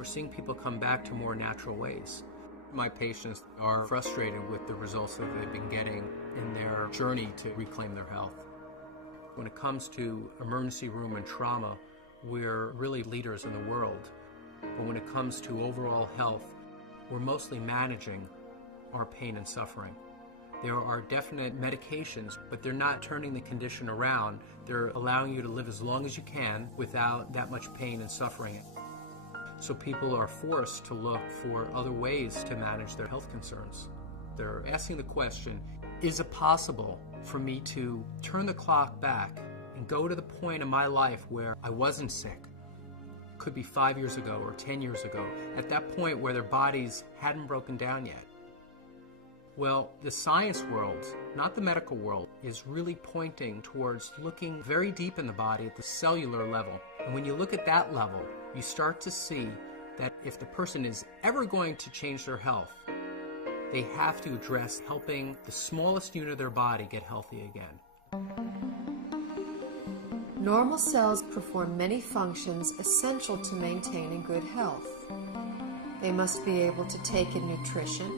We're seeing people come back to more natural ways. My patients are frustrated with the results that they've been getting in their journey to reclaim their health. When it comes to emergency room and trauma, we're really leaders in the world. But when it comes to overall health, we're mostly managing our pain and suffering. There are definite medications, but they're not turning the condition around. They're allowing you to live as long as you can without that much pain and suffering. So people are forced to look for other ways to manage their health concerns. They're asking the question, is it possible for me to turn the clock back and go to the point in my life where I wasn't sick? Could be 5 years ago or 10 years ago, at that point where their bodies hadn't broken down yet. Well, the science world, not the medical world, is really pointing towards looking very deep in the body at the cellular level. And when you look at that level, you start to see that if the person is ever going to change their health, they have to address helping the smallest unit of their body get healthy again. Normal cells perform many functions essential to maintaining good health. They must be able to take in nutrition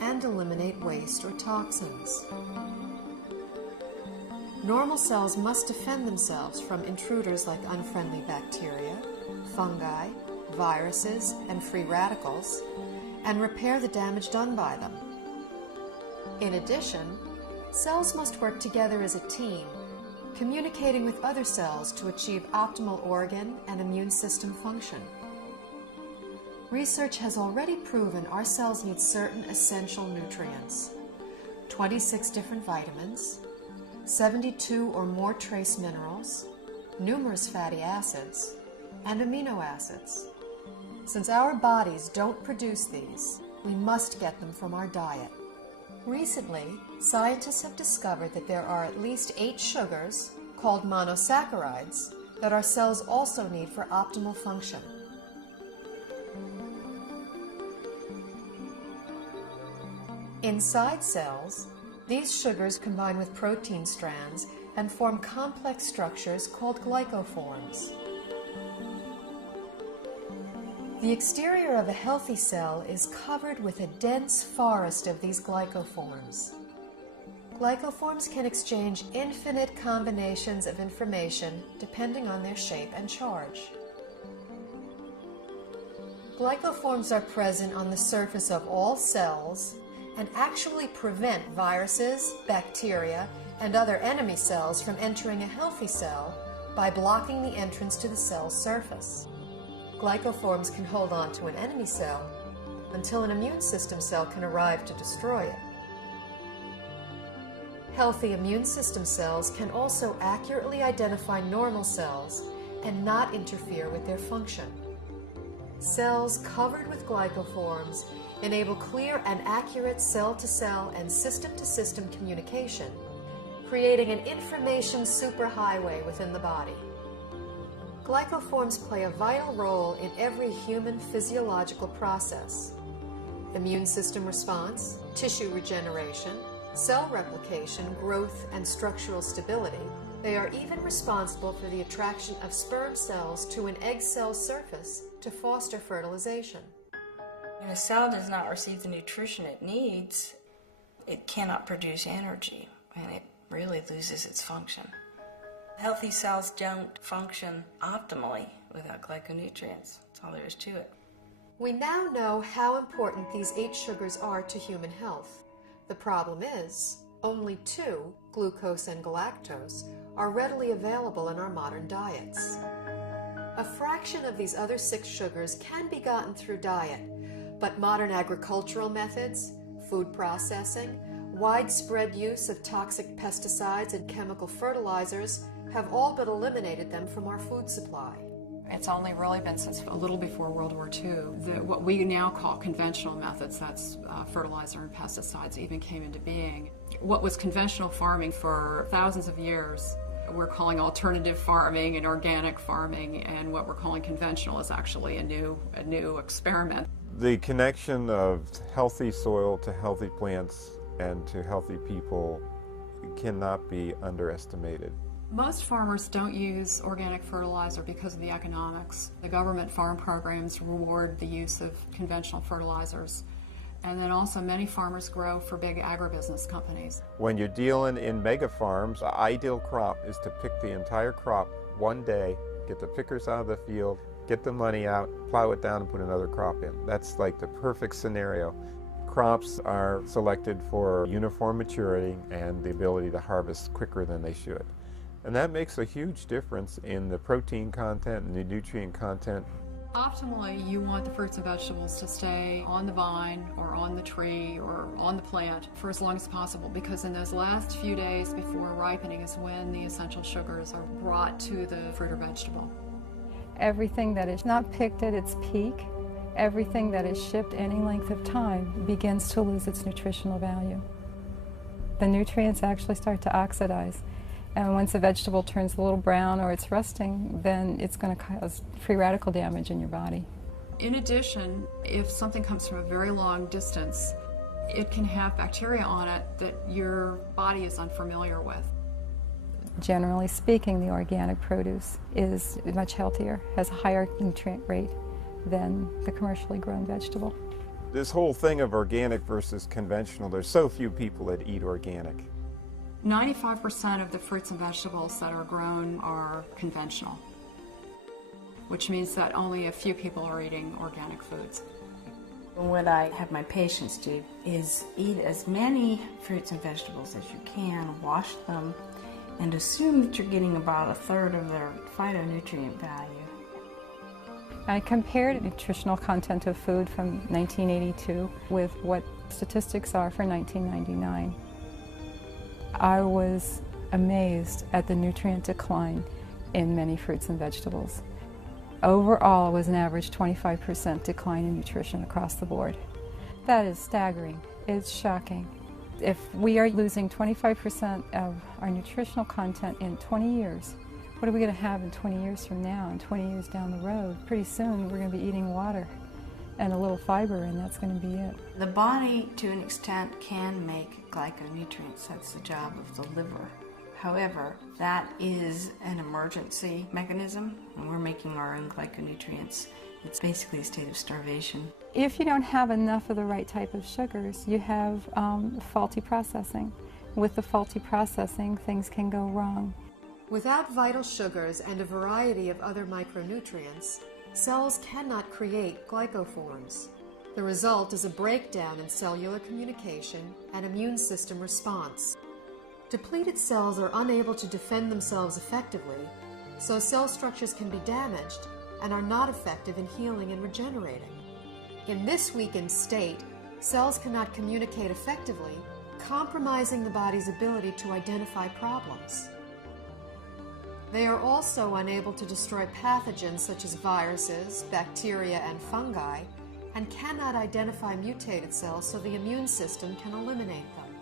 and eliminate waste or toxins. Normal cells must defend themselves from intruders like unfriendly bacteria, fungi, viruses, and free radicals, and repair the damage done by them. In addition, cells must work together as a team, communicating with other cells to achieve optimal organ and immune system function. Research has already proven our cells need certain essential nutrients, 26 different vitamins, 72 or more trace minerals, numerous fatty acids, and amino acids. Since our bodies don't produce these, we must get them from our diet. Recently, scientists have discovered that there are at least 8 sugars, called monosaccharides, that our cells also need for optimal function. Inside cells, these sugars combine with protein strands and form complex structures called glycoforms. The exterior of a healthy cell is covered with a dense forest of these glycoforms. Glycoforms can exchange infinite combinations of information depending on their shape and charge. Glycoforms are present on the surface of all cells and actually prevent viruses, bacteria, and other enemy cells from entering a healthy cell by blocking the entrance to the cell's surface. Glycoforms can hold on to an enemy cell until an immune system cell can arrive to destroy it. Healthy immune system cells can also accurately identify normal cells and not interfere with their function. Cells covered with glycoforms enable clear and accurate cell-to-cell and system-to-system communication, creating an information superhighway within the body. Glycoforms play a vital role in every human physiological process: immune system response, tissue regeneration, cell replication, growth, and structural stability. They are even responsible for the attraction of sperm cells to an egg cell surface to foster fertilization. When a cell does not receive the nutrition it needs, it cannot produce energy, and it really loses its function. Healthy cells don't function optimally without glyconutrients. That's all there is to it. We now know how important these 8 sugars are to human health. The problem is, only 2, glucose and galactose, are readily available in our modern diets. A fraction of these other 6 sugars can be gotten through diet, but modern agricultural methods, food processing, widespread use of toxic pesticides and chemical fertilizers have all but eliminated them from our food supply. It's only really been since a little before World War II that what we now call conventional methods, that's fertilizer and pesticides, even came into being. What was conventional farming for thousands of years, we're calling alternative farming and organic farming, and what we're calling conventional is actually a new experiment. The connection of healthy soil to healthy plants and to healthy people cannot be underestimated. Most farmers don't use organic fertilizer because of the economics. The government farm programs reward the use of conventional fertilizers. And then also many farmers grow for big agribusiness companies. When you're dealing in mega farms, the ideal crop is to pick the entire crop one day, get the pickers out of the field, get the money out, plow it down and put another crop in. That's like the perfect scenario. Crops are selected for uniform maturity and the ability to harvest quicker than they should. And that makes a huge difference in the protein content and the nutrient content. Optimally, you want the fruits and vegetables to stay on the vine or on the tree or on the plant for as long as possible, because in those last few days before ripening is when the essential sugars are brought to the fruit or vegetable. Everything that is not picked at its peak, everything that is shipped any length of time begins to lose its nutritional value. The nutrients actually start to oxidize. And once a vegetable turns a little brown or it's rusting, then it's going to cause free radical damage in your body. In addition, if something comes from a very long distance, it can have bacteria on it that your body is unfamiliar with. Generally speaking, the organic produce is much healthier, has a higher nutrient rate than the commercially grown vegetable. This whole thing of organic versus conventional, there's so few people that eat organic. 95% of the fruits and vegetables that are grown are conventional, which means that only a few people are eating organic foods. What I have my patients do is eat as many fruits and vegetables as you can, wash them, and assume that you're getting about a third of their phytonutrient value. I compared nutritional content of food from 1982 with what statistics are for 1999. I was amazed at the nutrient decline in many fruits and vegetables. Overall, it was an average 25% decline in nutrition across the board. That is staggering. It's shocking. If we are losing 25% of our nutritional content in 20 years, what are we going to have in 20 years from now and 20 years down the road? Pretty soon we're going to be eating water and a little fiber, and that's going to be it. The body, to an extent, can make glyconutrients. That's the job of the liver. However, that is an emergency mechanism, and we're making our own glyconutrients. It's basically a state of starvation. If you don't have enough of the right type of sugars, you have faulty processing. With the faulty processing, things can go wrong. Without vital sugars and a variety of other micronutrients, cells cannot create glycoforms. The result is a breakdown in cellular communication and immune system response. Depleted cells are unable to defend themselves effectively, so cell structures can be damaged and are not effective in healing and regenerating. In this weakened state, cells cannot communicate effectively, compromising the body's ability to identify problems. They are also unable to destroy pathogens such as viruses, bacteria, and fungi, and cannot identify mutated cells so the immune system can eliminate them.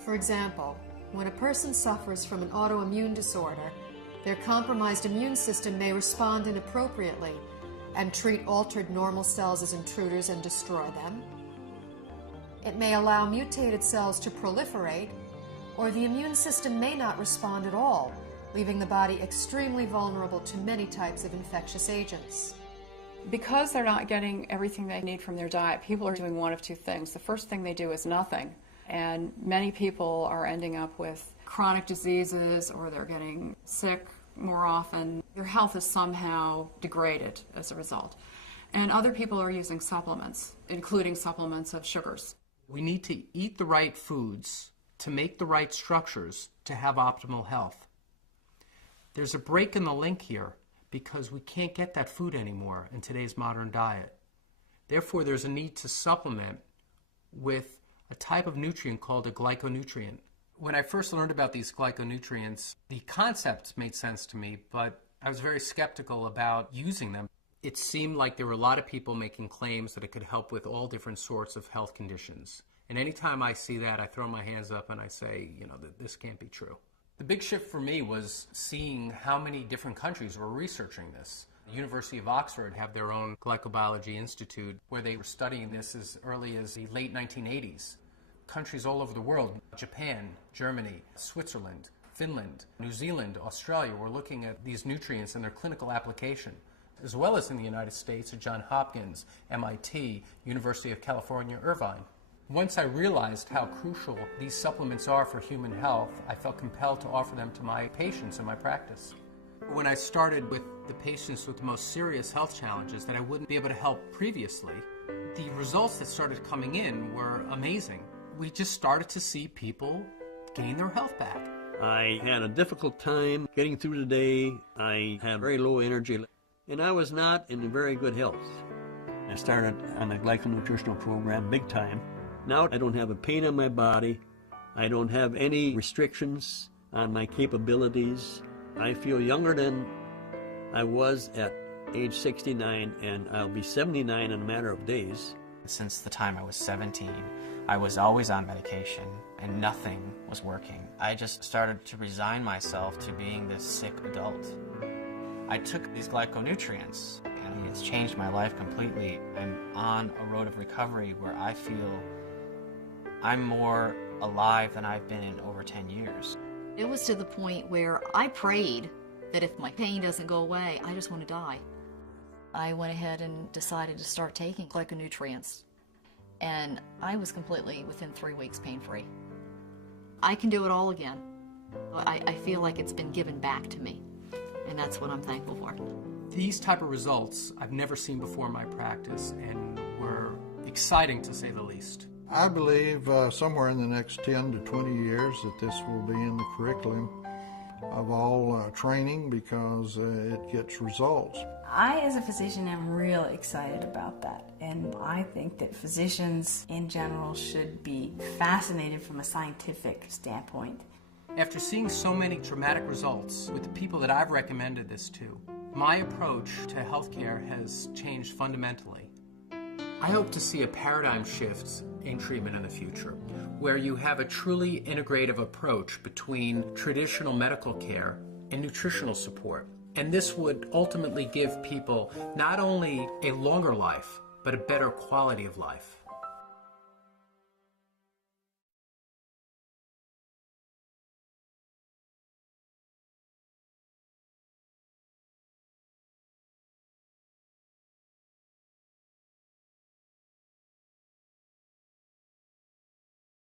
For example, when a person suffers from an autoimmune disorder, their compromised immune system may respond inappropriately and treat altered normal cells as intruders and destroy them. It may allow mutated cells to proliferate, or the immune system may not respond at all, leaving the body extremely vulnerable to many types of infectious agents. Because they're not getting everything they need from their diet, people are doing one of two things. The first thing they do is nothing, and many people are ending up with chronic diseases, or they're getting sick more often. Their health is somehow degraded as a result. And other people are using supplements, including supplements of sugars. We need to eat the right foods to make the right structures to have optimal health. There's a break in the link here because we can't get that food anymore in today's modern diet. Therefore, there's a need to supplement with a type of nutrient called a glyconutrient. When I first learned about these glyconutrients, the concepts made sense to me, but I was very skeptical about using them. It seemed like there were a lot of people making claims that it could help with all different sorts of health conditions. And anytime I see that, I throw my hands up and I say, this can't be true. The big shift for me was seeing how many different countries were researching this. The University of Oxford have their own Glycobiology Institute where they were studying this as early as the late 1980s. Countries all over the world, Japan, Germany, Switzerland, Finland, New Zealand, Australia were looking at these nutrients and their clinical application, as well as in the United States at Johns Hopkins, MIT, University of California, Irvine. Once I realized how crucial these supplements are for human health, I felt compelled to offer them to my patients in my practice. When I started with the patients with the most serious health challenges that I wouldn't be able to help previously, the results that started coming in were amazing. We just started to see people gain their health back. I had a difficult time getting through the day. I had very low energy, and I was not in very good health. I started on a glyconutritional program big time. Now I don't have a pain in my body. I don't have any restrictions on my capabilities. I feel younger than I was at age 69, and I'll be 79 in a matter of days. Since the time I was 17, I was always on medication and nothing was working. I just started to resign myself to being this sick adult. I took these glyconutrients and it's changed my life completely. I'm on a road of recovery where I feel I'm more alive than I've been in over 10 years. It was to the point where I prayed that if my pain doesn't go away, I just want to die. I went ahead and decided to start taking glyconutrients, and I was completely, within 3 weeks, pain-free. I can do it all again. I feel like it's been given back to me, and that's what I'm thankful for. These type of results I've never seen before in my practice and were exciting to say the least. I believe somewhere in the next 10 to 20 years that this will be in the curriculum of all training because it gets results. I, as a physician, am real excited about that. And I think that physicians in general should be fascinated from a scientific standpoint. After seeing so many dramatic results with the people that I've recommended this to, my approach to healthcare has changed fundamentally. I hope to see a paradigm shift in treatment in the future, where you have a truly integrative approach between traditional medical care and nutritional support. And this would ultimately give people not only a longer life, but a better quality of life.